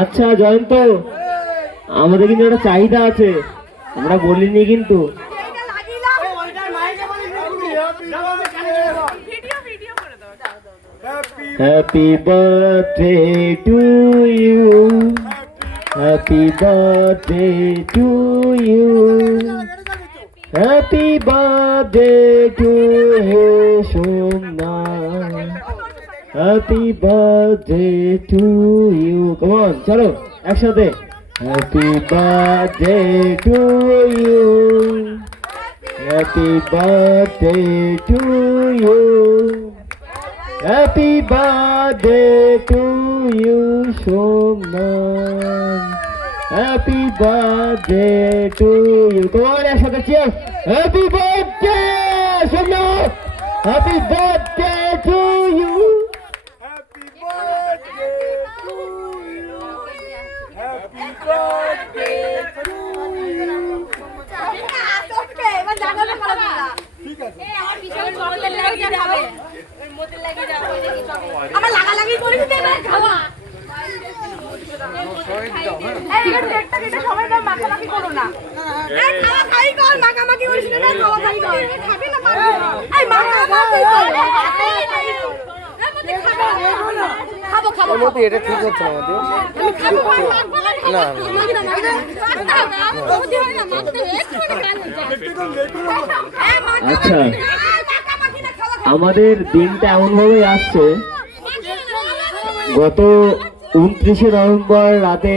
আচ্ছা জয়ন্ত, আমাদের কিন্তু একটা চাহিদা আছে, আমরা বলিনি কিন্তু। Happy birthday to you, happy birthday to you, happy birthday to hey Somna, happy birthday to you. Come on, চলো একসাথে। Happy birthday to you, happy birthday to you, happy birthday to you Somnath, happy birthday to you. তোমার একসাথে cheer. Happy birthday Somnath, happy birthday to you, happy birthday to you, happy birthday to you. এবার জানালে পারো না। ঠিক আছে, আমার বিশাল মদের লাগিয়ে যাবে, মদের লাগিয়ে যাবে, আমার লাগালাগি করে দিতে না খাওয়া। এই এবার একটা কেটে সবাই দাও, মাখামাখি করো না। এই খাওয়া খাই কর, মাখামাখি করিস না, খাওয়া খাই কর। খাবি না মাখা, এই মাখামাখি কর। খাবো খাবো মতি, এটা ঠিক হচ্ছে না মতি। আমি খাবো, না মতি হয় না, মাখতে আচ্ছা, আমাদের দিনটা এমন ভাবে আসছে, গত 29শে নভেম্বর রাতে